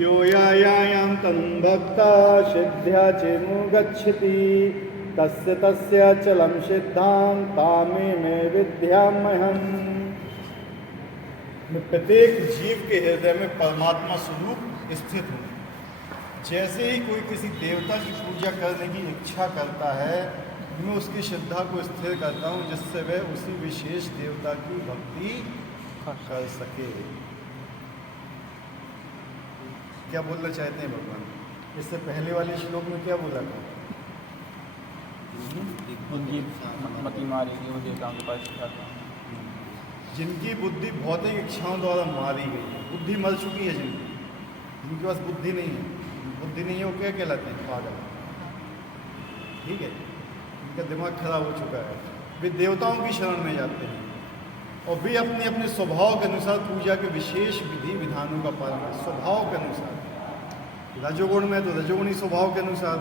यो यायां तनुं भक्ता सिद्ध्या चेमु गच्छति तस्य तस्य चलं सिद्धां तामे मे विद्यामहम्। मैं प्रत्येक जीव के हृदय में परमात्मा स्वरूप स्थित हूँ। जैसे ही कोई किसी देवता की पूजा करने की इच्छा करता है, मैं उसकी श्रद्धा को स्थिर करता हूँ जिससे वह उसी विशेष देवता की भक्ति कर सके। क्या बोलना चाहते हैं भगवान? इससे पहले वाले श्लोक में क्या बोला था? मति मारेगी वो देवताओं के पास जाता है। जिनकी बुद्धि भौतिक इच्छाओं द्वारा मारी गई है, बुद्धि मर चुकी है, जिनके पास बुद्धि नहीं है, बुद्धि नहीं है, वो क्या कहलाते हैं? पागल। ठीक है, उनका दिमाग खराब हो चुका है। वे देवताओं की शरण में जाते हैं और वे अपने अपने स्वभाव के अनुसार पूजा के विशेष विधि विधानों का पालन करते हैं। स्वभाव के अनुसार, रजोगुण में तो रजोगुणी स्वभाव के अनुसार,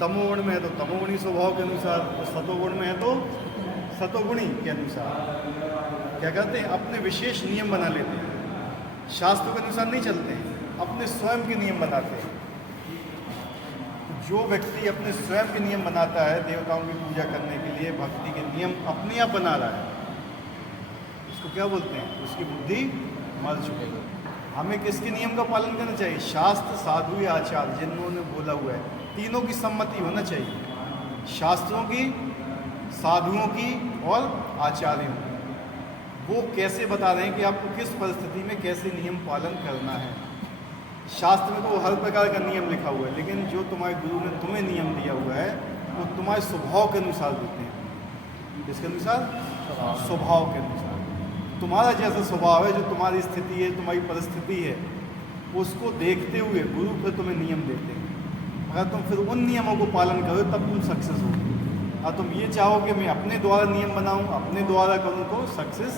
तमोगुण में है तो तमोगुणी स्वभाव के अनुसार, और सतोगुण में है तो सतोगुणी के अनुसार क्या करते हैं? अपने विशेष नियम बना लेते हैं। शास्त्रों के अनुसार नहीं चलते हैं, अपने स्वयं के नियम बनाते हैं। जो व्यक्ति अपने स्वयं के नियम बनाता है देवताओं की पूजा करने के लिए, भक्ति के नियम अपने आप बना रहा है, उसको क्या बोलते हैं? उसकी बुद्धि मर चुकी है। हमें किसके नियम का पालन करना चाहिए? शास्त्र, साधु या आचार्य, जिन्होंने बोला हुआ है, तीनों की सम्मति होना चाहिए। शास्त्रों की, साधुओं की और आचार्यों की। वो कैसे बता रहे हैं कि आपको किस परिस्थिति में कैसे नियम पालन करना है। शास्त्र में तो हर प्रकार का नियम लिखा हुआ है, लेकिन जो तुम्हारे गुरु ने तुम्हें नियम दिया हुआ है वो तुम्हारे स्वभाव के अनुसार देते हैं। किसके अनुसार? स्वभाव के अनुसार। तुम्हारा जैसा स्वभाव है, जो तुम्हारी स्थिति है, तुम्हारी परिस्थिति है, उसको देखते हुए गुरु फिर तुम्हें नियम देते हैं। अगर तुम फिर उन नियमों को पालन करो तब तुम सक्सेस हो। और तुम ये चाहो कि मैं अपने द्वारा नियम बनाऊं, अपने द्वारा करूं, तो सक्सेस।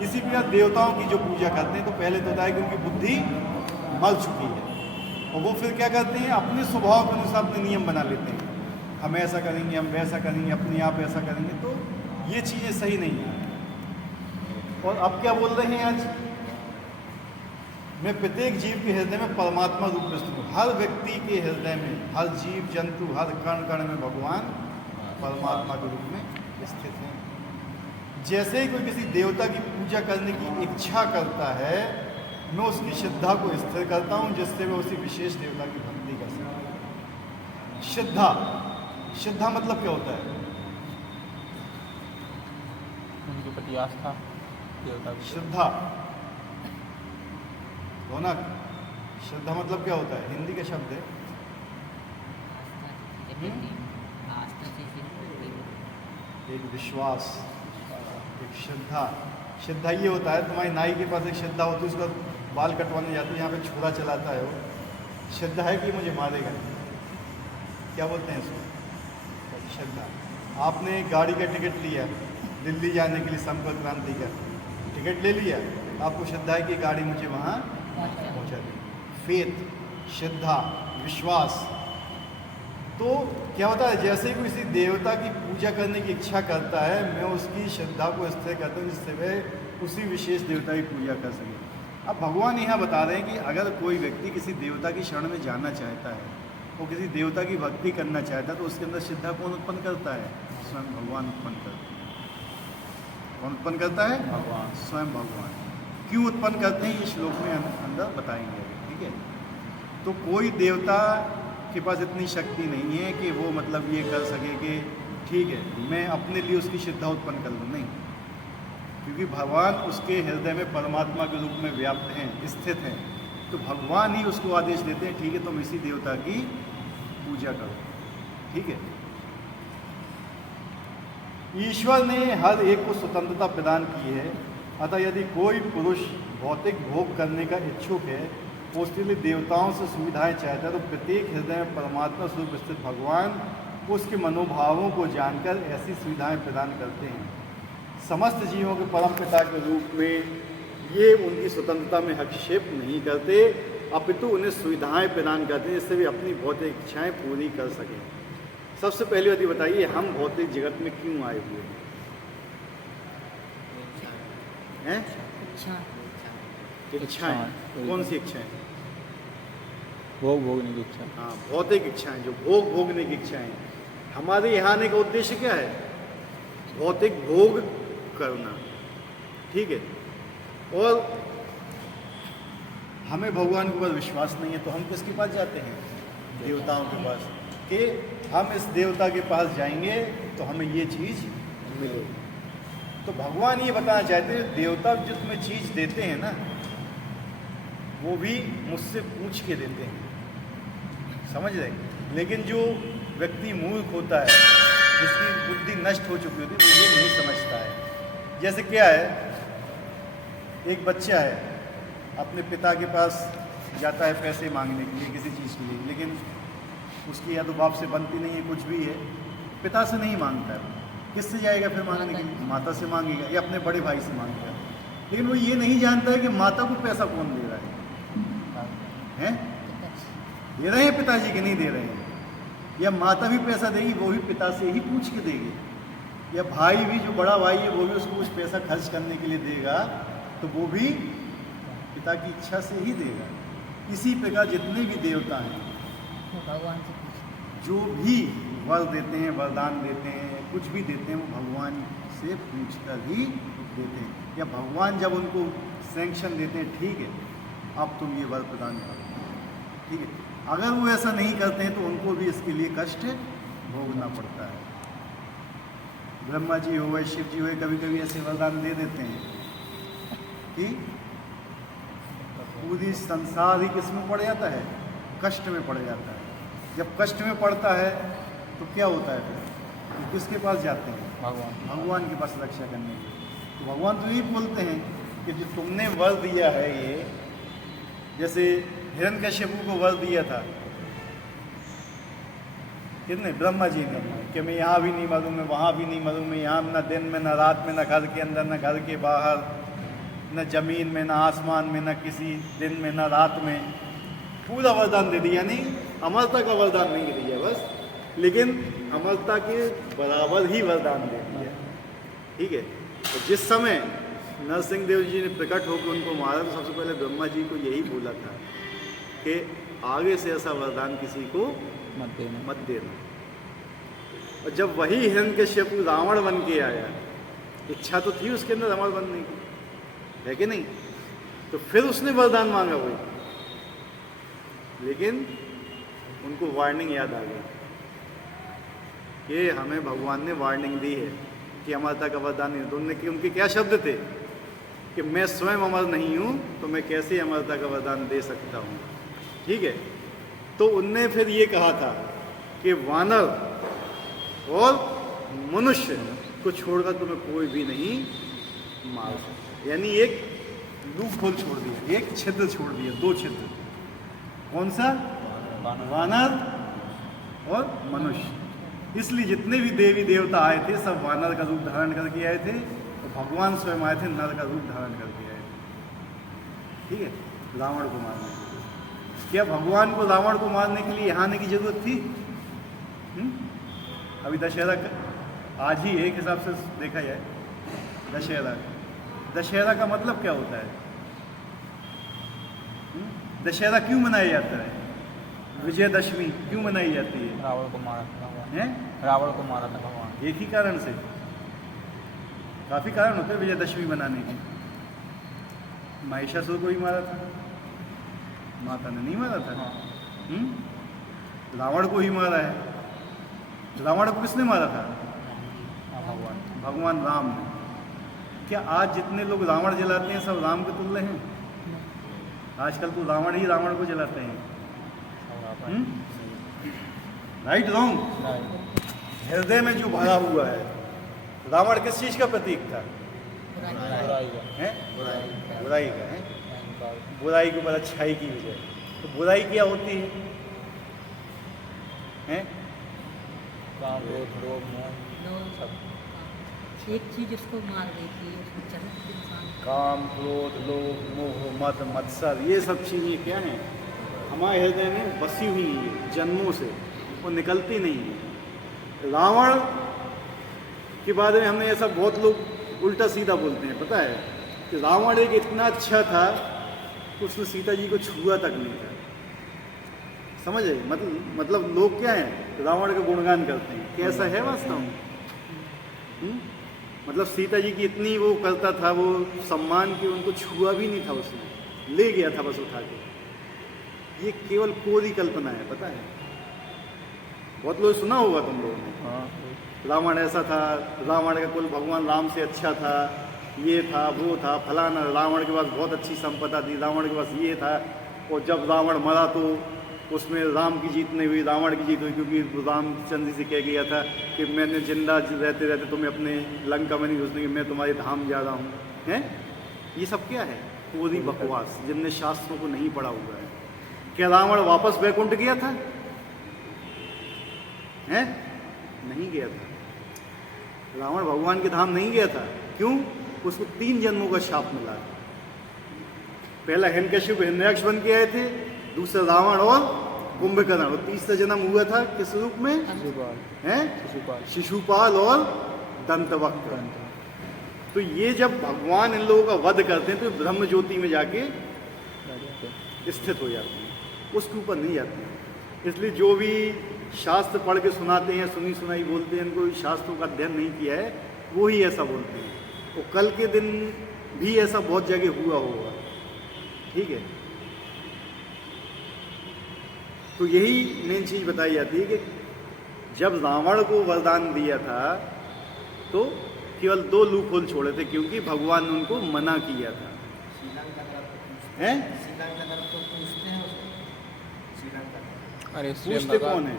इसी प्रकार देवताओं की जो पूजा करते हैं तो पहले तो होता है कि उनकी बुद्धि मर चुकी है और वो फिर क्या करते हैं? अपने स्वभाव के अनुसार अपने नियम बना लेते हैं। हम ऐसा करेंगे, हम वैसा करेंगे, अपने आप ऐसा करेंगे। तो ये चीज़ें सही नहीं है। और अब क्या बोल रहे हैं आज? मैं प्रत्येक जीव के हृदय में परमात्मा रूप में स्थित हूँ। हर व्यक्ति के हृदय में, हर जीव जंतु, हर कण कण में भगवान परमात्मा के रूप में स्थित है। जैसे ही कोई किसी देवता की पूजा करने की इच्छा करता है, मैं उसकी श्रद्धा को स्थिर करता हूँ जिससे वह उसी विशेष देवता की भक्ति कर सके। श्रद्धा, श्रद्धा मतलब क्या होता है? उनके प्रति आस्था, देवता की श्रद्धा। रौनक, श्रद्धा मतलब क्या होता है? हिंदी का शब्द है। एक विश्वास, एक श्रद्धा। श्रद्धा ये होता है, तुम्हारी नाई के पास एक श्रद्धा होती है, उसका बाल कटवाने जाती है, यहाँ पे छुरा चलाता है वो। श्रद्धा है कि मुझे मारेगा। क्या बोलते हैं इसको? श्रद्धा। आपने गाड़ी का टिकट लिया दिल्ली जाने के लिए, संपर्क क्रांति का टिकट ले लिया, आपको श्रद्धा है कि गाड़ी मुझे वहाँ पहुँचा दी। फेथ, श्रद्धा, विश्वास। तो क्या होता है? जैसे ही किसी देवता की पूजा करने की इच्छा करता है, मैं उसकी श्रद्धा को स्थिर करता हूँ जिससे वह उसी विशेष देवता की पूजा कर सके। अब भगवान यहाँ बता रहे हैं कि अगर कोई व्यक्ति किसी देवता की शरण में जाना चाहता है, वो किसी देवता की भक्ति करना चाहता है, तो उसके अंदर श्रद्धा कौन उत्पन्न करता है? स्वयं भगवान उत्पन्न करता है। कौन उत्पन्न करता है? भगवान। स्वयं भगवान। क्यों उत्पन्न करते हैं, ये श्लोक में अंदर बताएंगे। ठीक है, तो कोई देवता के पास इतनी शक्ति नहीं है कि वो मतलब ये कर सके कि ठीक है मैं अपने लिए उसकी श्रद्धा उत्पन्न कर लूँ। नहीं, क्योंकि भगवान उसके हृदय में परमात्मा के रूप में व्याप्त हैं, स्थित हैं। तो भगवान ही उसको आदेश देते हैं, ठीक है तुम इसी देवता की पूजा करो। ठीक है, ईश्वर ने हर एक को स्वतंत्रता प्रदान की है। अतः यदि कोई पुरुष भौतिक भोग करने का इच्छुक है, वो उसके लिए देवताओं से सुविधाएं चाहता है, तो प्रत्येक हृदय में परमात्मा स्वरूप स्थित भगवान उसके मनोभावों को जानकर ऐसी सुविधाएं प्रदान करते हैं। समस्त जीवों के परम पिता के रूप में ये उनकी स्वतंत्रता में हस्तक्षेप नहीं करते, अपितु उन्हें सुविधाएं प्रदान करते हैं जिससे वे अपनी भौतिक इच्छाएं पूरी कर सकें। सबसे पहले बात बताइए, हम भौतिक जगत में क्यों आए हुए हैं? इच्छाएं। कौन सी इच्छाएं? भोग भोगने की इच्छा। हाँ, भौतिक इच्छाएं, जो भोग भोगने की इच्छाएं। हमारे यहाँ आने का उद्देश्य क्या है? भौतिक भोग करना, ठीक है। और हमें भगवान के ऊपर विश्वास नहीं है, तो हम किसके पास जाते हैं? देवताओं के पास, कि हम इस देवता के पास जाएंगे तो हमें ये चीज़ मिलेगी। तो भगवान ये बताना चाहते हैं, देवता जो तुम्हें चीज़ देते हैं ना, वो भी मुझसे पूछ के देते हैं, समझ रहे? लेकिन जो व्यक्ति मूर्ख होता है, जिसकी बुद्धि नष्ट हो चुकी होती है, वो ये नहीं समझता है। जैसे क्या है, एक बच्चा है, अपने पिता के पास जाता है पैसे मांगने के लिए, किसी चीज़ के लिए, लेकिन उसकी या तो बाप से बनती नहीं है, कुछ भी है, पिता से नहीं मांगता है। किससे जाएगा फिर मांगने के लिए? माता से मांगेगा या अपने बड़े भाई से मांगेगा। लेकिन वो ये नहीं जानता है कि माता को पैसा कौन दे रहा है? दे रहे हैं पिताजी के, नहीं दे रहे हैं। या माता भी पैसा देगी, वो भी पिता से ही पूछ के देगी। या भाई भी, जो बड़ा भाई है, वो भी उसको कुछ पैसा खर्च करने के लिए देगा, तो वो भी पिता की इच्छा से ही देगा। इसी प्रकार जितने भी देवता हैं, भगवान से पूछते जो भी वर देते हैं, वरदान देते हैं, कुछ भी देते हैं, वो भगवान से पूछकर ही देते हैं। या भगवान जब उनको सैंक्शन देते हैं, ठीक है अब तुम ये वर प्रदान करो, ठीक है। अगर वो ऐसा नहीं करते हैं तो उनको भी इसके लिए कष्ट भोगना पड़ता है। ब्रह्मा जी हो गए, शिव जी हुए, कभी कभी ऐसे वरदान दे देते हैं कि पूरी संसार ही किस में पड़ जाता है? कष्ट में पड़ जाता है। जब कष्ट में पड़ता है तो क्या होता है फिर? तो किसके पास जाते हैं? भगवान के पास रक्षा करने के लिए। तो भगवान तो यही बोलते हैं कि जो तुमने वर दिया है, ये जैसे हिरण्यकश्यपु को वर दिया था कितने? ब्रह्मा जी ने, कि मैं यहाँ भी नहीं मरूँ, मैं वहाँ भी नहीं मरूँ, मैं यहाँ न दिन में न रात में, न घर के अंदर न घर के बाहर, न जमीन में न आसमान में, न किसी दिन में न रात में, पूरा वरदान दे दिया। नहीं अमरता का वरदान नहीं दिया बस, लेकिन अमरता के बराबर ही वरदान दे दिया, ठीक है। तो जिस समय नरसिंह देव जी ने प्रकट होकर उनको मारा, तो सबसे पहले ब्रह्मा जी को यही बोला था कि आगे से ऐसा वरदान किसी को मत देना। और जब वही हिरण्यकश्यपु रावण बन के आया, इच्छा तो थी उसके अंदर रावण बनने की, है कि नहीं? तो फिर उसने वरदान मांगा वही, लेकिन उनको वार्निंग याद आ गई कि हमें भगवान ने वार्निंग दी है कि अमरता का वरदान नहीं। तो उनके क्या शब्द थे कि मैं स्वयं अमर नहीं हूँ, तो मैं कैसे अमरता का वरदान दे सकता हूँ, ठीक है। तो उनने फिर ये कहा था कि वानर और मनुष्य को छोड़कर तुम्हें कोई भी नहीं मार सकता। यानी एक लूप होल छोड़ दिया, एक छिद्र छोड़ दिया, दो छिद्र। कौन सा? वानर और मनुष्य। इसलिए जितने भी देवी देवता आए थे, सब वानर का रूप धारण करके आए थे, और भगवान स्वयं आए थे नर का रूप धारण करके आए थे, ठीक है, रावण को मारने के लिए। क्या भगवान को रावण को मारने के लिए यहाँ आने की जरूरत थी? अभी दशहरा आज ही एक हिसाब से देखा जाए, दशहरा का मतलब क्या होता है? दशहरा क्यों मनाया जाता है? विजयदशमी क्यों मनाई जाती है? रावण को मारा था भगवान। हैं? रावण को मारा था भगवान। एक ही कारण से? काफ़ी कारण होते हैं विजयदशमी मनाने के। महिषासुर को ही मारा था, माता ने नहीं मारा था। रावण को ही मारा है। रावण को किसने मारा था? भगवान राम ने। क्या आज जितने लोग रावण जलाते हैं सब राम के तुल्य हैं? आजकल तो रावण ही रावण को जलाते हैं। Right wrong? हृदय में जो भरा हुआ है, रावण किस चीज का प्रतीक था? बुराई का है। बुराई के ऊपर अच्छाई की विजय। तो बुराई क्या होती है? काम, क्रोध, लोभ, मोह, सब। एक चीज उसको मार देती है, उसको चरित्र इंसान। काम, क्रोध, लोभ, मोह, मद, मत्सर, ये सब चीज़ें क्या हैं? हमारे हृदय में बसी हुई है जन्मों से, वो निकलती नहीं है। रावण के बारे में हमने ऐसा बहुत लोग उल्टा सीधा बोलते हैं, पता है कि रावण एक इतना अच्छा था कि उसने सीता जी को छुआ तक नहीं था। समझ रहे? मतलब लोग क्या हैं, रावण का गुणगान करते हैं, कैसा है वास्तव में? मतलब सीता जी की इतनी वो करता था, वो सम्मान की, उनको छुआ भी नहीं था उसने, ले गया था बस उठा के। ये केवल कोरी कल्पना है, पता है? बहुत लोग सुना होगा तुम लोगों ने, हाँ रावण ऐसा था, रावण का कुल भगवान राम से अच्छा था, ये था वो था फलाना, रावण के पास बहुत अच्छी संपदा थी, रावण के पास ये था, और जब रावण मरा तो उसमें राम की जीत नहीं हुई, रावण की जीत हुई, क्योंकि रामचंद्र जी से कह गया था कि मैंने जिंदा रहते रहते तुम्हें अपने लंका में नहीं घुसने, मैं तुम्हारे धाम जा रहा हूँ। हैं? ये सब क्या है? पूरी बकवास, जिनने शास्त्रों को नहीं पढ़ा हुआ है। क्या रावण वापस वैकुंठ गया था? हैं? नहीं गया था। रावण भगवान के धाम नहीं गया था। क्यों? उसको 3 जन्मों का शाप मिला था। पहला हिरण्यकशिपु हिरण्याक्ष बन के आए थे, दूसरा रावण और कुंभकर्ण, और तीसरा जन्म हुआ था किस रूप में? शिशुपाल। हैं? शिशुपाल। शिशुपाल और दंतवक्र। तो ये जब भगवान इन लोगों का वध करते हैं तो ब्रह्म ज्योति में जाके स्थित हो जाते हैं, उसके ऊपर नहीं जाते हैं। इसलिए जो भी शास्त्र पढ़ के सुनाते हैं, सुनी सुनाई बोलते हैं, इनको शास्त्रों का अध्ययन नहीं किया है, वो ही ऐसा बोलते हैं। तो कल के दिन भी ऐसा बहुत जगह हुआ होगा, ठीक है? तो यही मेन चीज़ बताई जाती है कि जब रावण को वरदान दिया था तो केवल 2 लूप होल छोड़े थे, क्योंकि भगवान ने उनको मना किया था। हैं? अरे पूछते कौन है?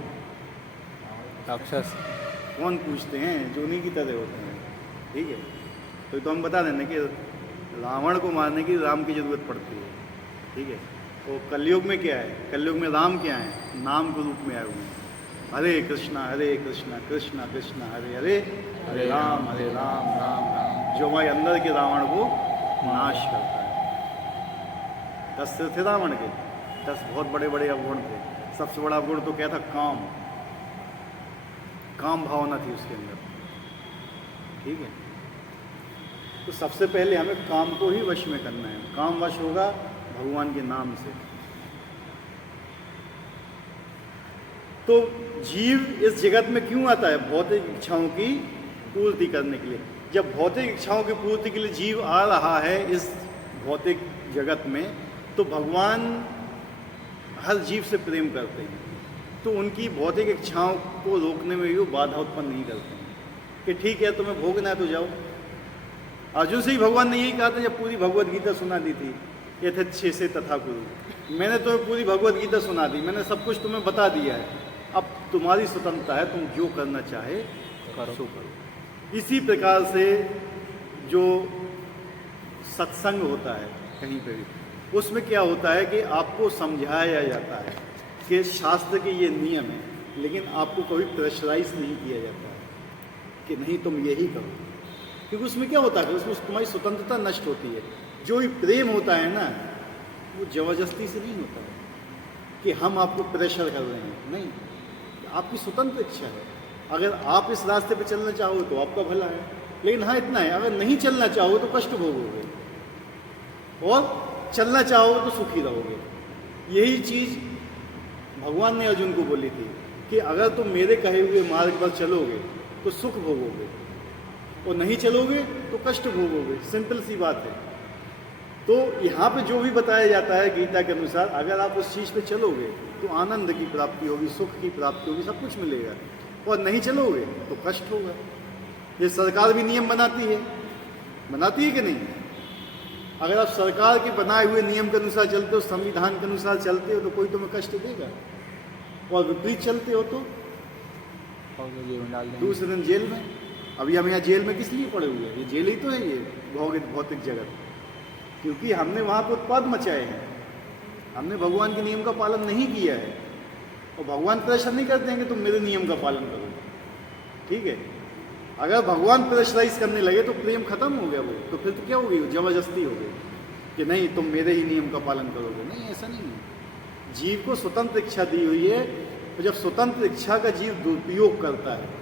राक्षस। कौन पूछते हैं? जो उन्हीं की तरह होते हैं, ठीक है? तो हम बता दें कि रावण को मारने की राम की जरूरत पड़ती है, ठीक है? तो कलयुग में क्या है? कलयुग में राम क्या है? नाम के रूप में आए हुए हैं। हरे कृष्णा कृष्णा कृष्णा हरे हरे, हरे राम राम राम। जो हमारे अंदर के रावण को नाश करता है। 10 सिर थे रावण के, 10 बहुत बड़े बड़े अवगुण थे। सबसे बड़ा अवगुण तो क्या था? काम भावना थी उसके अंदर, ठीक है? तो सबसे पहले हमें काम को ही वश में करना है। काम वश होगा भगवान के नाम से। तो जीव इस जगत में क्यों आता है? भौतिक इच्छाओं की पूर्ति करने के लिए। जब भौतिक इच्छाओं की पूर्ति के लिए जीव आ रहा है इस भौतिक जगत में, तो भगवान हर जीव से प्रेम करते हैं, तो उनकी भौतिक इच्छाओं को रोकने में भी वो बाधा उत्पन्न नहीं करते हैं कि ठीक है तुम्हें भोगना है तो जाओ। अर्जुन से ही भगवान ने यही कहा था जब पूरी भगवत गीता सुना दी थी, यथेच्छे से तथा कुरु। मैंने तुम्हें पूरी भगवत गीता सुना दी, मैंने सब कुछ तुम्हें बता दिया है, अब तुम्हारी स्वतंत्रता है, तुम जो करना चाहे करो। सो करो। इसी प्रकार से जो सत्संग होता है कहीं पे भी, उसमें क्या होता है कि आपको समझाया जाता है कि शास्त्र के ये नियम है, लेकिन आपको कभी प्रेशराइज नहीं किया जाता है कि नहीं तुम यही करो। क्योंकि उसमें क्या होता है? उसमें तुम्हारी स्वतंत्रता नष्ट होती है। जो भी प्रेम होता है ना, वो जबरदस्ती से नहीं होता है कि हम आपको प्रेशर कर रहे हैं, नहीं, आपकी स्वतंत्र इच्छा है। अगर आप इस रास्ते पे चलना चाहो तो आपका भला है, लेकिन हाँ इतना है, अगर नहीं चलना चाहो तो कष्ट भोगोगे, और चलना चाहो तो सुखी रहोगे। यही चीज़ भगवान ने अर्जुन को बोली थी कि अगर तुम मेरे कहे हुए मार्ग पर चलोगे तो सुख भोगोगे, और नहीं चलोगे तो कष्ट भोगोगे। सिंपल सी बात है। तो यहाँ पे जो भी बताया जाता है गीता के अनुसार, अगर आप उस चीज़ पे चलोगे तो आनंद की प्राप्ति होगी, सुख की प्राप्ति होगी, सब कुछ मिलेगा, और नहीं चलोगे तो कष्ट होगा। ये सरकार भी नियम बनाती है कि नहीं? अगर आप सरकार के बनाए हुए नियम के अनुसार चलते हो, संविधान के अनुसार चलते हो, तो कोई तुम्हें कष्ट देगा, और विपरीत चलते हो तो दूसरे दिन जेल में। अभी हम यहाँ जेल में किस लिए पड़े हुए हैं? ये जेल ही तो है, ये भौतिक जगत, क्योंकि हमने वहाँ पर उत्पाद मचाए हैं, हमने भगवान के नियम का पालन नहीं किया है। और भगवान प्रेशर नहीं करते हैं कि तुम मेरे नियम का पालन करो, ठीक है? अगर भगवान प्रेशराइज करने लगे तो प्रेम खत्म हो गया, वो तो फिर तो क्या हो गई? जबरदस्ती हो गई कि नहीं तुम मेरे ही नियम का पालन करोगे। नहीं, ऐसा नहीं है। जीव को स्वतंत्र इच्छा दी हुई है, और जब स्वतंत्र इच्छा का जीव दुरुपयोग करता है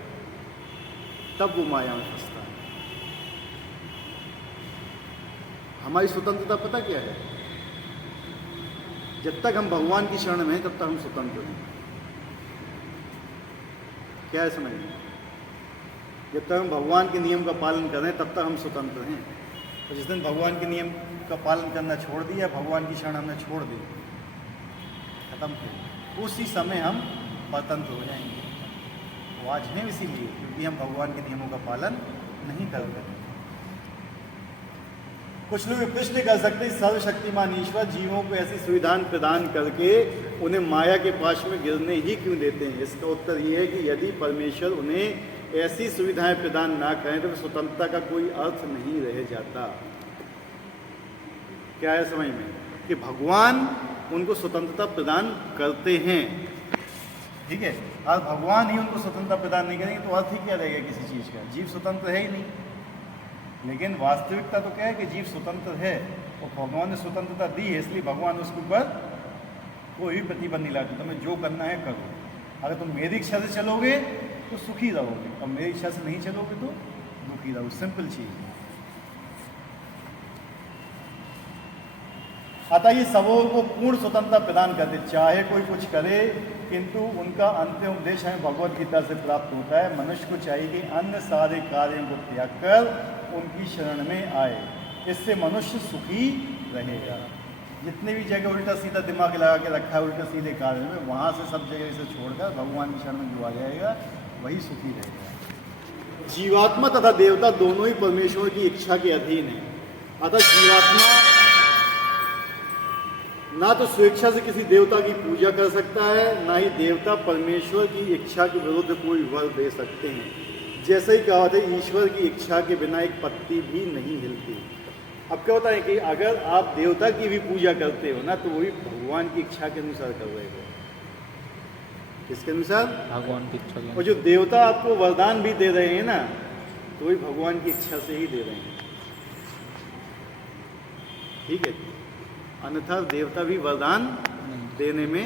तब वो माया में फंसता है। हमारी स्वतंत्रता पता क्या है? जब तक हम भगवान की शरण में हैं तब तक हम स्वतंत्र हैं। क्या है समझ में? जब तक हम भगवान के नियम का पालन कर रहे हैं तब तक हम स्वतंत्र हैं। तो जिस दिन भगवान के नियम का पालन करना छोड़ दिया, भगवान की शरण हमने छोड़ दी, खत्म किया, उसी समय हम स्वतंत्र हो जाएंगे। वो आज हैं इसीलिए क्योंकि हम भगवान के नियमों का पालन नहीं करते। कुछ लोग प्रश्न कर सकते हैं, सर्वशक्तिमान ईश्वर जीवों को ऐसी सुविधाएं प्रदान करके उन्हें माया के पाश में गिरने ही क्यों देते हैं? इसका उत्तर ये है कि यदि परमेश्वर उन्हें ऐसी सुविधाएं प्रदान ना करें तो स्वतंत्रता का कोई अर्थ नहीं रह जाता। क्या है समझ में? कि भगवान उनको स्वतंत्रता प्रदान करते हैं, ठीक है। आज भगवान ही उनको स्वतंत्रता प्रदान नहीं करेंगे तो अर्थ ही क्या रहेगा किसी चीज़ का? जीव स्वतंत्र है ही नहीं। लेकिन वास्तविकता तो क्या है कि जीव स्वतंत्र है और भगवान ने स्वतंत्रता दी है, इसलिए भगवान उसके ऊपर कोई भी प्रतिबंध नहीं लाते। तुम्हें जो करना है करो। अगर तुम मेरी इच्छा से चलोगे तो सुखी रहोगे और मेरी इच्छा से नहीं चलोगे तो दुखी रहोगे। सिंपल चीज़ है। अतः ये सबों को पूर्ण स्वतंत्रता प्रदान करते, चाहे कोई कुछ करे, किंतु उनका अंतिम उद्देश्य हमें भगवत गीता से प्राप्त होता है। मनुष्य को चाहिए कि अन्य सारे कार्यों को त्याग कर उनकी शरण में आए, इससे मनुष्य सुखी रहेगा। जितने भी जगह उल्टा सीधा दिमाग लगा के रखा है उल्टा सीधे कार्य में, वहाँ से सब जगह से छोड़कर भगवान की शरण में जो आ जाएगा वही सुखी रहेगा। जीवात्मा तथा देवता दोनों ही परमेश्वर की इच्छा के अधीन है। अतः जीवात्मा ना तो स्वेच्छा से किसी देवता की पूजा कर सकता है, ना ही देवता परमेश्वर की इच्छा के विरुद्ध कोई वर दे सकते हैं। जैसे ही कहा था, ईश्वर की इच्छा के बिना एक पत्ती भी नहीं हिलती। अब क्या होता है कि अगर आप देवता की भी पूजा करते हो ना तो वही भगवान की इच्छा के अनुसार कर रहे हो। किसके अनुसार? भगवान की इच्छा के। और जो देवता आपको वरदान भी दे रहे हैं ना तो वही भगवान की इच्छा से ही दे रहे हैं, ठीक है। अन्यथा देवता भी वरदान देने में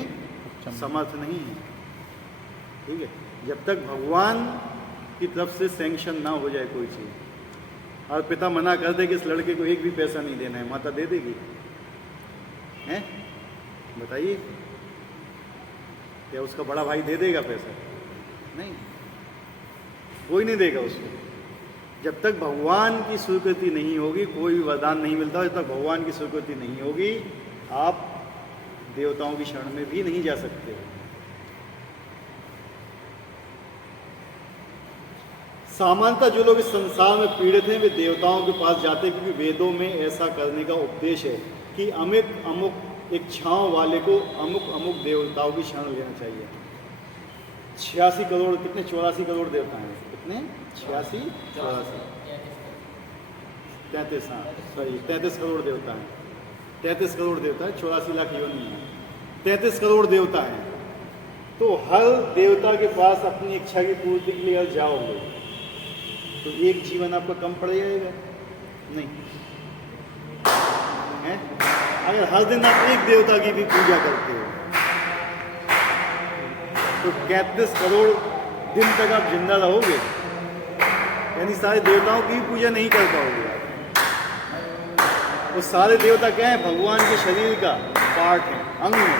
समर्थ नहीं है, ठीक है। जब तक भगवान की तरफ से सैंक्शन ना हो जाए कोई चीज़, और पिता मना कर दे कि इस लड़के को एक भी पैसा नहीं देना है, माता दे देगी? हैं? बताइए, क्या उसका बड़ा भाई दे देगा पैसा? नहीं, कोई नहीं देगा उसको। जब तक भगवान की स्वीकृति नहीं होगी कोई भी वरदान नहीं मिलता। जब तक भगवान की स्वीकृति नहीं होगी आप देवताओं की शरण में भी नहीं जा सकते। सामान्यतः जो लोग इस संसार में पीड़ित हैं वे देवताओं के पास जाते हैं, क्योंकि वेदों में ऐसा करने का उपदेश है कि अमुक इच्छाओं वाले को अमुक अमुक देवताओं की शरण लेना चाहिए। 86 करोड़, कितने 84 करोड़ देवता हैं? कितने? 86 84 33, हाँ सॉरी 33 करोड़ देवता हैं। 33 करोड़ देवता है, 84 लाख योनि है, 33 करोड़ देवता हैं। तो हर देवता के पास अपनी इच्छा की पूर्ति के लिए जाओगे तो एक जीवन आपका कम पड़ जाएगा? नहीं है। अगर हर दिन आप एक देवता की भी पूजा करते हो तो 33 करोड़ दिन तक आप जिंदा रहोगे, यानी सारे देवताओं की पूजा नहीं कर पाओगे आप। वो सारे देवता क्या है? भगवान के शरीर का पार्ट है, अंग है।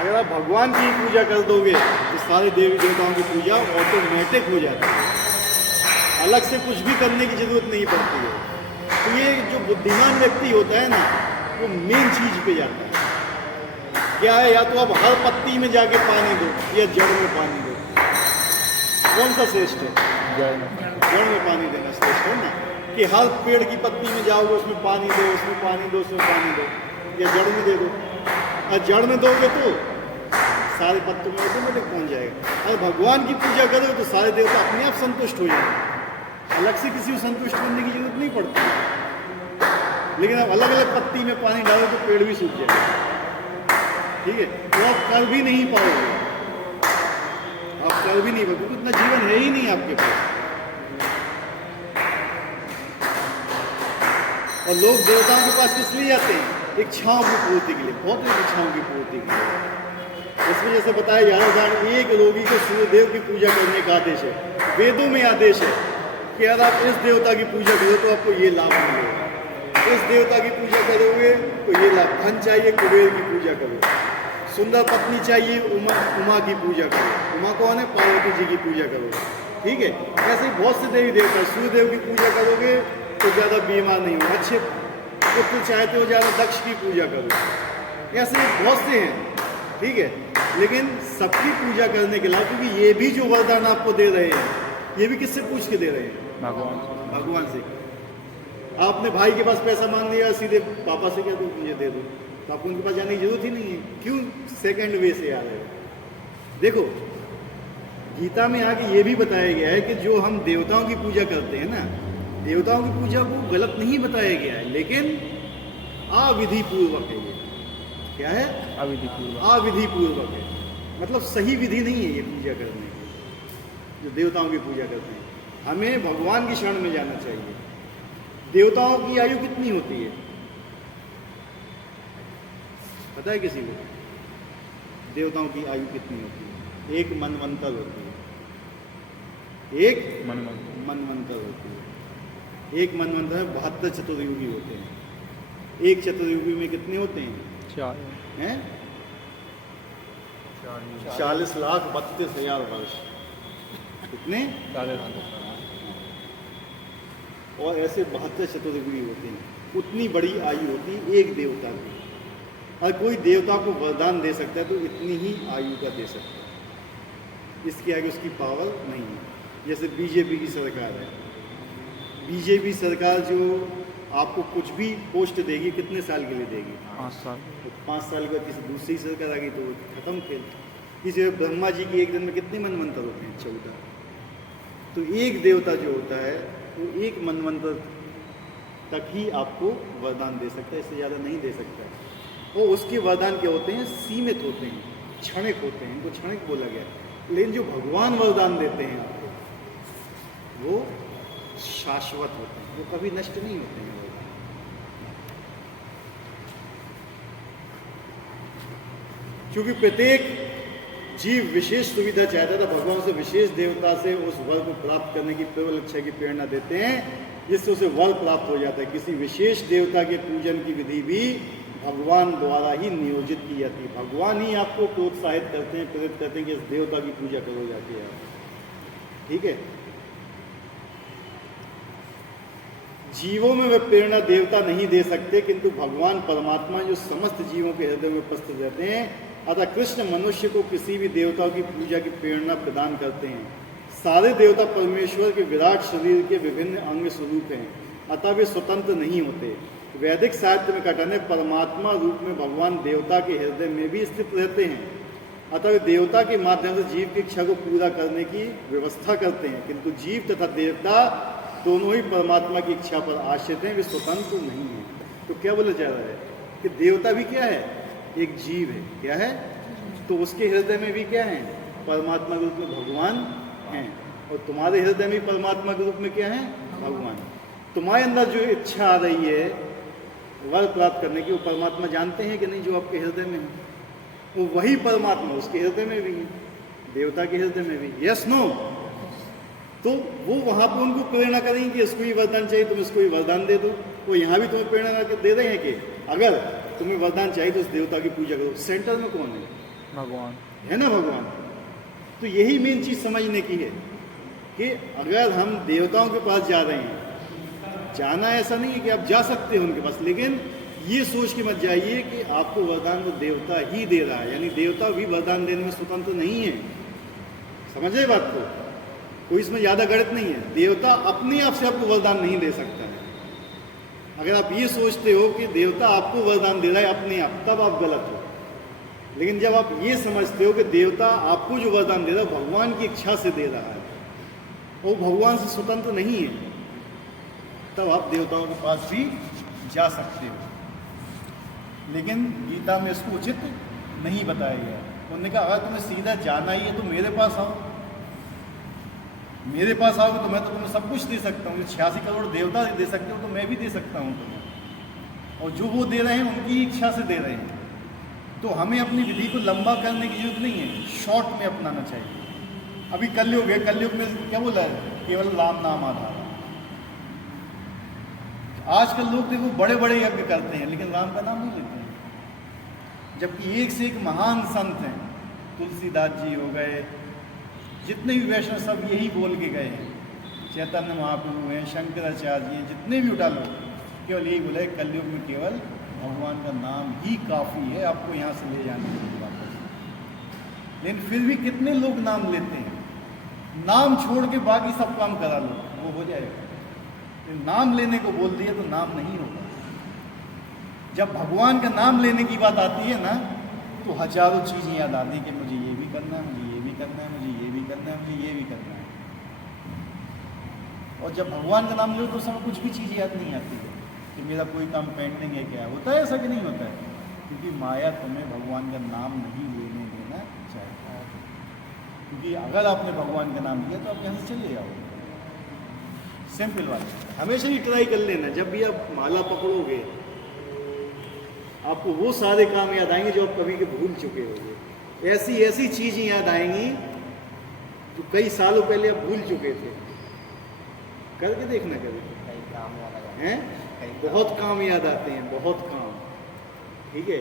अगर आप भगवान की पूजा कर दोगे तो सारे देवी देवताओं की पूजा ऑटोमेटिक हो जाती है, अलग से कुछ भी करने की जरूरत नहीं पड़ती है। तो ये जो बुद्धिमान व्यक्ति होता है ना वो मेन चीज पे जाता है। क्या है? या तो आप हर पत्ती में जाके पानी दो या जड़ में पानी दो। कौन सा श्रेष्ठ है? जड़ में पानी देना श्रेष्ठ है ना, कि हर पेड़ की पत्ती में जाओगे उसमें पानी दो, उसमें पानी दो, उसमें पानी दो, या जड़ में दे दो। और जड़ में दोगे तो सारे पत्तों में ऑटोमेटिक पहुंच जाएगा। अगर भगवान की पूजा करोगे तो सारे देवता अपने आप संतुष्ट हो जाएंगे, अलग से किसी को संतुष्ट करने की जरूरत नहीं पड़ती। लेकिन आप अलग अलग पत्ती में पानी डालो तो पेड़ भी सूख जाएगा, ठीक है। तो आप कर भी नहीं पाओगे, आप कर भी नहीं पाओगे क्योंकि इतना जीवन है ही नहीं आपके पास। और लोग देवताओं के पास किस लिए जाते हैं? इच्छाओं की पूर्ति के लिए, बहुत इच्छाओं की पूर्ति के लिए। इसमें जैसे बताया जा रहा है, एक रोगी को सूर्यदेव की पूजा करने का आदेश है। वेदों में आदेश है कि अगर आप इस देवता की पूजा करो तो आपको ये लाभ मिलेगा। इस देवता की पूजा करोगे तो ये लाभ, धन चाहिए कुबेर की पूजा करो, सुंदर पत्नी चाहिए उमा की पूजा करो, उमा कौन है, पार्वती जी की पूजा करो, ठीक है। ऐसे ही बहुत से देवी देवता, सूर्यदेव की पूजा करोगे तो ज़्यादा बीमार नहीं हो, अच्छे पुत्र चाहते हो ज़्यादा दक्ष की पूजा करो, ऐसे बहुत से हैं, ठीक है। लेकिन सबकी पूजा करने के अलावा, क्योंकि ये भी जो वरदान आपको दे रहे हैं ये भी किससे पूछ के दे रहे हैं, भगवान से। आपने भाई के पास पैसा मांग लिया, सीधे पापा से क्या दो, मुझे दे दो, तो आपको उनके पास जाने की जरूरत ही नहीं है, क्यों सेकंड वे से आ रहे हो। देखो गीता में आगे ये भी बताया गया है कि जो हम देवताओं की पूजा करते हैं ना, देवताओं की पूजा को गलत नहीं बताया गया है, लेकिन अविधि पूर्वक है। ये क्या है, अविधि पूर्वक है, मतलब सही विधि नहीं है ये पूजा करने की, जो देवताओं की पूजा करते हैं। हमें भगवान की शरण में जाना चाहिए। देवताओं की आयु कितनी होती है पता है किसी को? देवताओं की आयु कितनी होती है? एक मनवंतर होती है, एक मनवंतर होती है। एक मनवंतर में 72 चतुर्युगी होते हैं। एक चतुर्युगी में कितने होते हैं? 4 हैं 40,32,000 वर्ष। कितने? 40,000। और ऐसे 72 चतुर्युगी होते हैं। उतनी बड़ी आयु होती है एक देवता की। और कोई देवता को वरदान दे सकता है तो इतनी ही आयु का दे सकता है, इसके आगे उसकी पावर नहीं है। जैसे बीजेपी की सरकार है, बीजेपी सरकार जो आपको कुछ भी पोस्ट देगी कितने साल के लिए देगी? 5 साल। तो 5 साल के बाद किसी दूसरी सरकार आ गई तो खत्म खेल। इसे ब्रह्मा जी की एक दिन में कितने मनवंतर होते हैं? 14। तो एक देवता जो होता है वो एक मनवंतर तक ही आपको वरदान दे सकता है, इससे ज़्यादा नहीं दे सकता है। और उसके वरदान क्या होते हैं? सीमित होते हैं, क्षणिक होते हैं, इनको क्षणिक बोला गया। लेकिन जो भगवान वरदान देते हैं आपको वो शाश्वत होते हैं, वो कभी नष्ट नहीं होते हैं। क्योंकि प्रत्येक जीव विशेष सुविधा चाहता था, भगवान से विशेष देवता से उस वर को प्राप्त करने की प्रबल इच्छा की प्रेरणा देते हैं, जिससे उसे वर प्राप्त हो जाता है। किसी विशेष देवता के पूजन की विधि भी भगवान द्वारा ही नियोजित की जाती है। भगवान ही आपको प्रोत्साहित करते हैं, प्रेरित करते हैं कि इस देवता की पूजा करो जाती है, ठीक है। जीवों में वे प्रेरणा देवता नहीं दे सकते, किंतु भगवान परमात्मा जो समस्त जीवों के हृदय में उपस्थित रहते हैं। अतः कृष्ण मनुष्य को किसी भी देवताओं की पूजा की प्रेरणा प्रदान करते हैं। सारे देवता परमेश्वर के विराट शरीर के विभिन्न अंग स्वरूप हैं, अतः वे स्वतंत्र नहीं होते। वैदिक साहित्य में कथन है, परमात्मा रूप में भगवान देवता के हृदय में भी स्थित रहते हैं, अतः वे देवता के माध्यम से जीव की इच्छा को पूरा करने की व्यवस्था करते हैं। किंतु जीव तथा देवता दोनों ही परमात्मा की इच्छा पर आश्रित हैं, वे स्वतंत्र नहीं हैं। तो क्या बोला जा रहा है कि देवता भी क्या है? एक जीव है। क्या है? तो उसके हृदय में भी क्या है? परमात्मा के रूप में भगवान हैं। और तुम्हारे हृदय में परमात्मा के रूप में क्या है? भगवान। तुम्हारे अंदर जो इच्छा आ रही है वर प्राप्त करने की, वो परमात्मा जानते हैं कि नहीं? जो आपके हृदय में है वो वही परमात्मा उसके हृदय में भी है, देवता के हृदय में भी। Yes no? तो वो वहाँ पे उनको प्रेरणा करेंगे कि इसको ही वरदान चाहिए, तुम इसको ही वरदान दे दो। वो यहाँ भी तुम्हें प्रेरणा दे रहे हैं कि अगर तुम्हें वरदान चाहिए तो उस देवता की पूजा करो। सेंटर में कौन है? भगवान है ना, भगवान। तो यही मेन चीज़ समझने की है कि अगर हम देवताओं के पास जा रहे हैं, जाना ऐसा नहीं है कि आप जा सकते हो उनके पास, लेकिन ये सोच के मत जाइए कि आपको वरदान वो देवता ही दे रहा है, यानी देवता भी वरदान देने में स्वतंत्र नहीं है। समझे बात को? कोई इसमें ज़्यादा गणित नहीं है। देवता अपने आप से आपको वरदान नहीं दे सकता है। अगर आप ये सोचते हो कि देवता आपको वरदान दे रहा है अपने आप, तब आप गलत हो। लेकिन जब आप ये समझते हो कि देवता आपको जो वरदान दे रहा है भगवान की इच्छा से दे रहा है, वो भगवान से स्वतंत्र नहीं है, तब आप देवताओं के पास भी जा सकते हो। लेकिन गीता में इसको उचित नहीं बताया गया। उन्होंने कहा अगर तुम्हें सीधा जाना ही है तो मेरे पास आओ, मेरे पास आओगे तो मैं तो तुम्हें सब कुछ दे सकता हूँ। 86 करोड़ देवता दे सकते हो तो मैं भी दे सकता हूँ तुम्हें। और जो वो दे रहे हैं उनकी इच्छा से दे रहे हैं। तो हमें अपनी विधि को लंबा करने की जरूरत नहीं है, शॉर्ट में अपनाना चाहिए। अभी कलयुग है, कलयुग में क्या बोला है? केवल राम नाम आधार। आजकल लोग देखो बड़े बड़े यज्ञ करते हैं लेकिन राम का नाम नहीं लेते हैं, जबकि एक से एक महान संत हैं, तुलसीदास जी हो गए, जितने भी वैष्णव सब यही बोल के गए हैं, चैतन्य महाप्रभु हैं, शंकराचार्य जी हैं, जितने भी उठा लो केवल यही बोला है कलयुग में केवल भगवान का नाम ही काफ़ी है आपको यहाँ से ले जाने के लिए वापस। लेकिन फिर भी कितने लोग नाम लेते हैं, नाम छोड़ के बाकी सब काम करा लो वो हो जाएगा, नाम लेने को बोल दिया तो नाम नहीं होगा। जब भगवान का नाम लेने की बात आती है ना तो हजारों चीज़ें याद आती हैं कि मुझे ये भी करना है, मुझे ये भी करना है, मुझे ये भी करना है, मुझे ये भी करना है। और जब भगवान का नाम लो तो समय कुछ भी चीज़ याद नहीं आती है कि मेरा कोई काम पेंडिंग है, क्या होता है, ऐसा कि नहीं होता है, क्योंकि माया तुम्हें भगवान का नाम नहीं लेने देना चाहता है। क्योंकि अगर आपने भगवान का नाम लिया तो आप कैसे चले जाओगे, सिंपल बात। हमेशा ही ट्राई कर लेना, जब भी आप माला पकड़ोगे आपको वो सारे काम याद आएंगे जो आप कभी के भूल चुके होंगे, ऐसी ऐसी चीज़ें याद आएंगी जो कई सालों पहले आप भूल चुके थे। करके देखना कभी, कई काम याद आ जाते हैं, बहुत काम याद आते हैं, बहुत काम। ठीक है,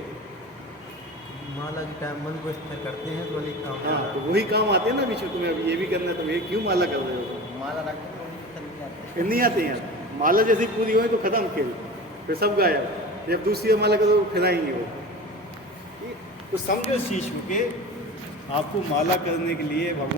माला के टाइम मन को स्थिर करते हैं तो वही काम। हाँ, तो वही काम आते हैं ना बीच में, तुम्हें अभी ये भी करना है, तुम ये क्यों माला कर रहे हो, माला रखते हैं नहीं आते। फिर नहीं आते यार। माला जैसी पूरी हो तो खत्म खेल, फिर सब गायब। जब दूसरी माला करो फिर आएंगे वो। तो समझो इस चीज़ को कि आपको माला करने के लिए भगवान